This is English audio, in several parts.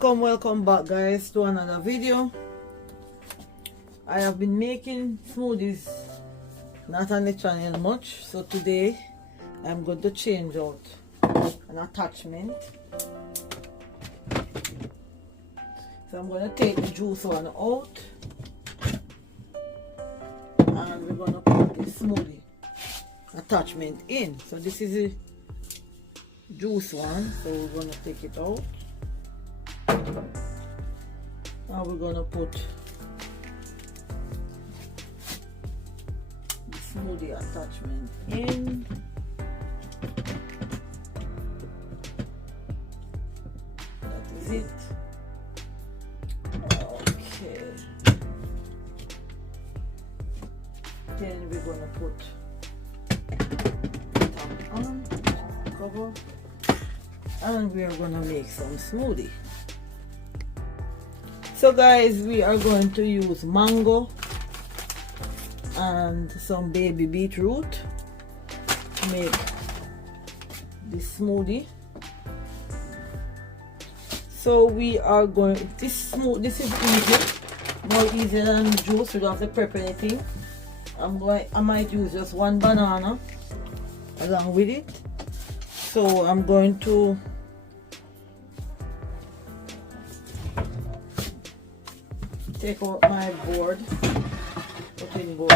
Welcome back, guys, to another video. I have been making smoothies not on the channel much, so today I'm going to change out an attachment. So I'm going to take the juice one out and we're going to put the smoothie attachment in. So this is the juice one, so we're going to take it out. Now we're going to put the smoothie attachment in. That is it. Okay. Then we're going to put the top on, cover, and we are going to make some smoothie. So guys, we are going to use mango and some baby beetroot to make this smoothie. So we are going, this is easy, more easy than juice. We don't have to prep anything. I might use just one banana along with it. So I'm going to take out my board, cutting board,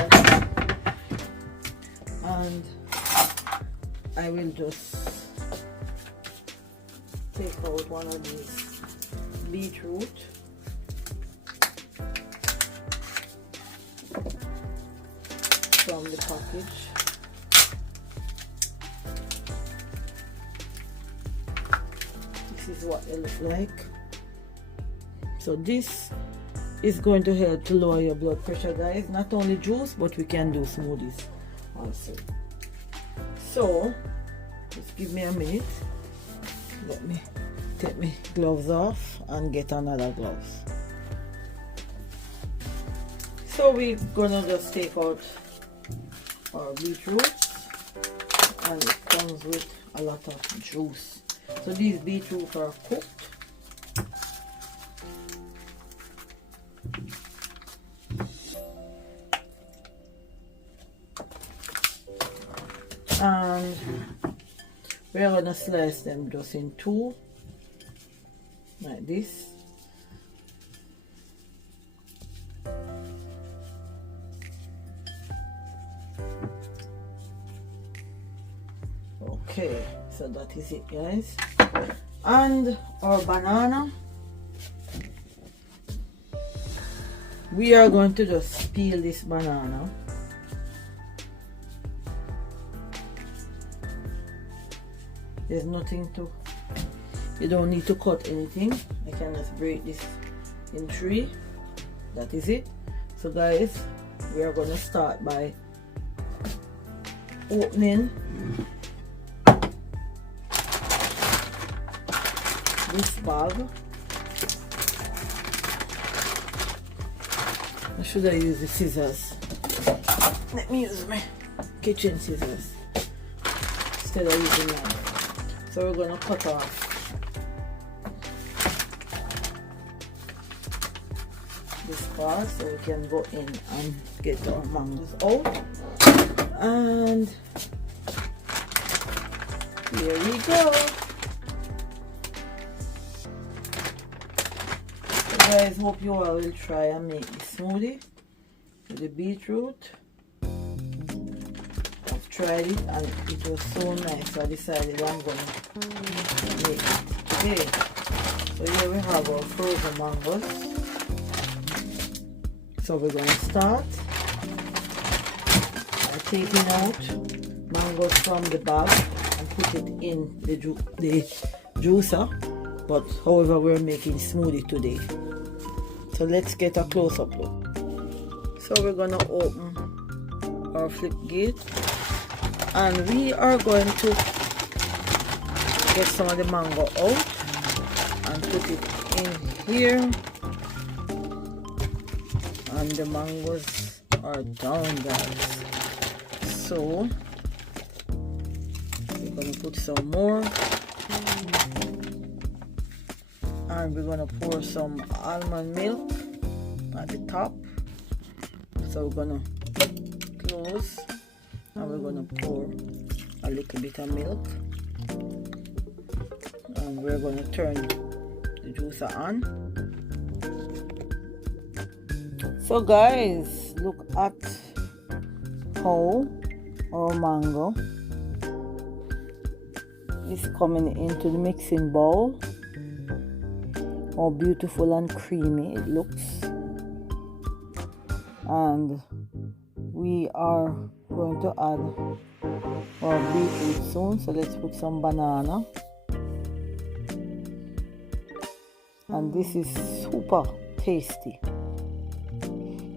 and I will just take out one of these beetroot. From the package. This is what it looks like. So this is going to help to lower your blood pressure, guys. Not only juice, but we can do smoothies also. So just give me a minute. Let me take my gloves off and get another gloves. So we're gonna just take out our beetroots, and it comes with a lot of juice. So these beetroots are cooked. And we're gonna slice them just in two, like this. Okay, so that is it, guys. And our banana, we are going to just peel this banana. There's nothing to, you don't need to cut anything. I can just break this in three. That is it. So guys, we are going to start by opening this bag. Or should I use the scissors? Let me use my kitchen scissors instead of using mine. So we're gonna cut off this part so we can go in and get our mangoes out. And here we go. So guys, hope you all will try and make this smoothie with the beetroot. Tried it and it was so nice, so I decided I'm going to make it today. So here we have our frozen mangoes. So we're going to start by taking out mangoes from the bag and put it in the juicer. But however, we're making smoothie today. So let's get a close-up look. So we're going to open our flip gate. And we are going to get some of the mango out and put it in here. And the mangoes are down, guys. So we're going to put some more. and we're gonna pour some almond milk at the top. So we're gonna close and we're gonna pour a little bit of milk, and we're gonna turn the juicer on. So guys, look at how our mango is coming into the mixing bowl. How beautiful and creamy it looks. And we are going to add our beetroot soon, so let's put some banana. And this is super tasty.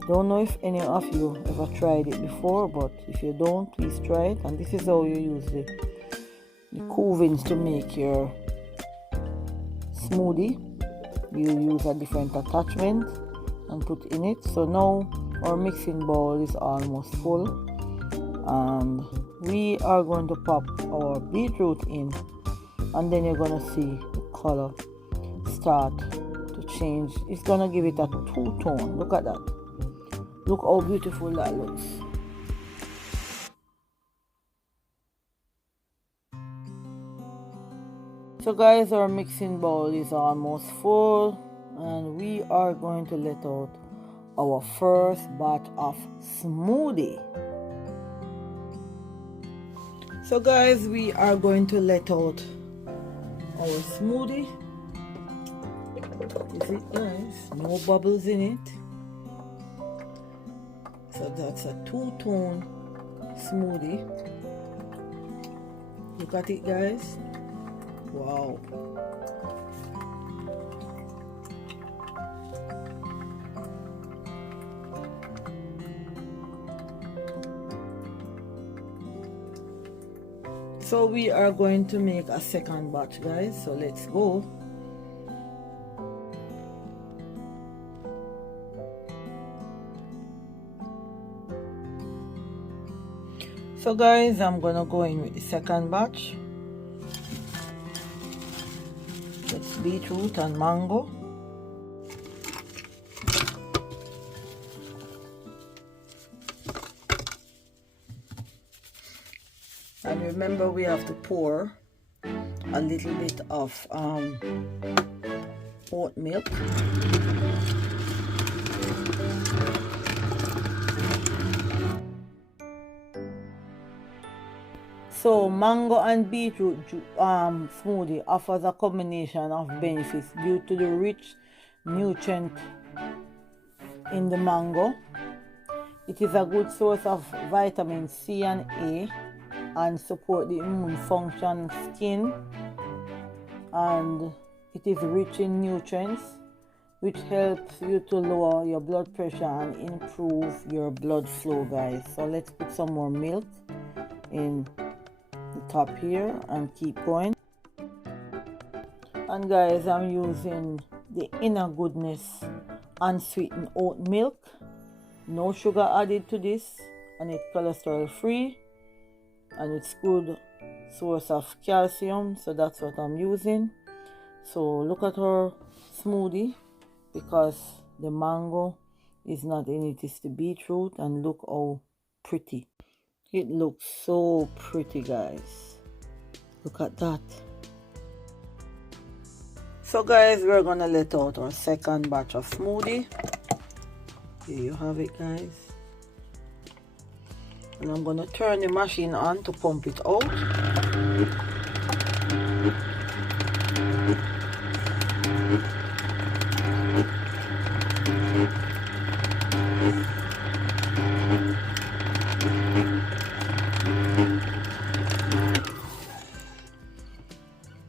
Don't know if any of you ever tried it before, but if you don't, please try it. And this is how you use the coovings to make your smoothie. You use a different attachment and put in it. So now our mixing bowl is almost full, and we are going to pop our beetroot in, and then you're going to see the color start to change. It's going to give it a two-tone. Look at that. Look how beautiful that looks. So guys, our mixing bowl is almost full, and we are going to let out our first batch of smoothie. So guys, we are going to let out our smoothie. Is it nice? No bubbles in it. So that's a two-tone smoothie. Look at it, guys. Wow. So we are going to make a second batch, guys. So let's go. So guys, I'm gonna go in with the second batch. That's beetroot and mango. And remember, we have to pour a little bit of oat milk. So mango and beetroot smoothie offers a combination of benefits due to the rich nutrient in the mango. It is a good source of vitamin C and A and support the immune function, skin, and it is rich in nutrients which helps you to lower your blood pressure and improve your blood flow, guys. So let's put some more milk in the top here and keep going. And guys, I'm using the Inner Goodness unsweetened oat milk. No sugar added to this, and it's cholesterol free, and it's good source of calcium, so that's what I'm using. So look at our smoothie, because the mango is not in it, it's the beetroot, and look how pretty. It looks so pretty, guys. Look at that. So guys, we're gonna let out our second batch of smoothie. Here you have it, guys. And I'm gonna turn the machine on to pump it out.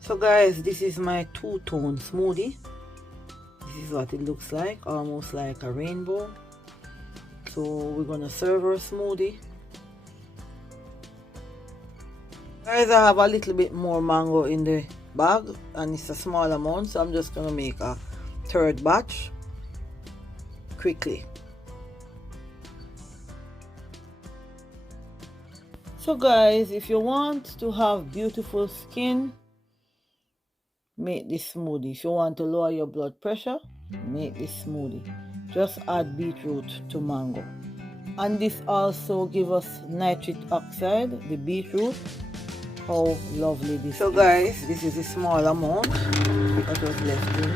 So guys, this is my two-tone smoothie. This is what it looks like, almost like a rainbow. So we're gonna serve our smoothie. Guys, I have a little bit more mango in the bag, and it's a small amount, so I'm just gonna make a third batch quickly. So guys, if you want to have beautiful skin, make this smoothie. If you want to lower your blood pressure, make this smoothie. Just add beetroot to mango. And this also give us nitric oxide, the beetroot. How lovely this is. So guys, this is a small amount that was left in.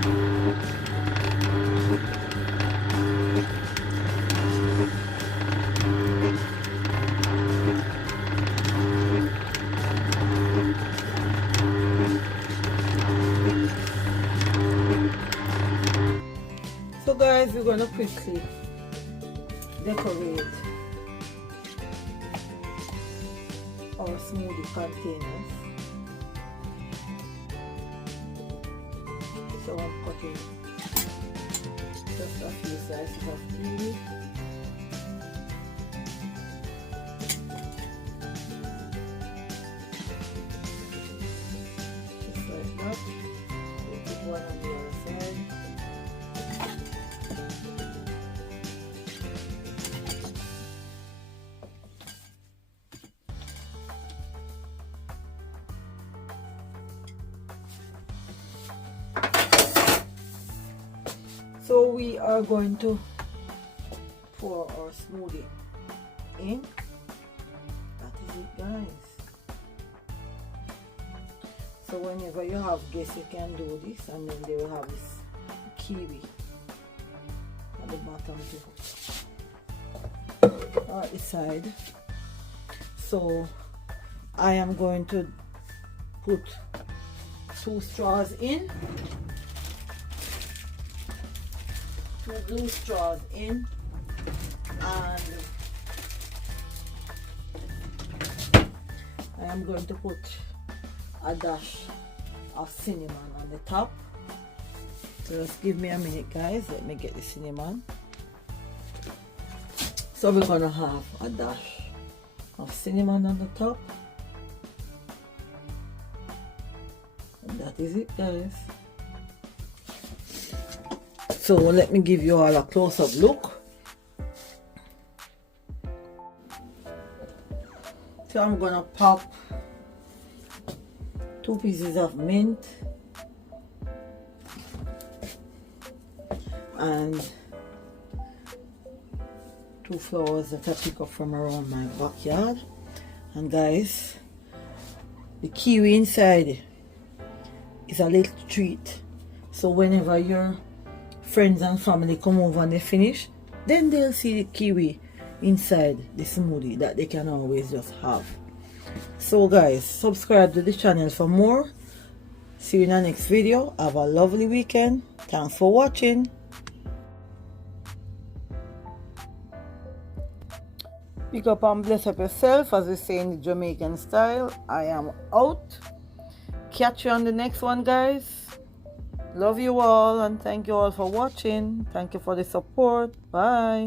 So guys, we're gonna quickly decorate our smoothie containers. So I'm cutting just a few slices of kiwi. Just like that. We'll put one on the other side. So we are going to pour our smoothie in. That is it, guys. So whenever you have guests, you can do this, and then they will have this kiwi at the bottom too, or at the side. So I am going to put 2 straws in. 2 blue straws in, and I am going to put a dash of cinnamon on the top. So just give me a minute, guys. Let me get the cinnamon. So we're gonna have a dash of cinnamon on the top, and that is it, guys. So let me give you all a close-up look. So I'm gonna pop 2 pieces of mint and 2 flowers that I pick up from around my backyard. And guys, the kiwi inside is a little treat. So whenever your friends and family come over and they finish, then they'll see the kiwi inside the smoothie that they can always just have. So guys, subscribe to the channel for more. See you in the next video. Have a lovely weekend. Thanks for watching. Pick up and bless up yourself, as we say in the Jamaican style. I am out. Catch you on the next one, guys. Love you all, and thank you all for watching. Thank you for the support. Bye.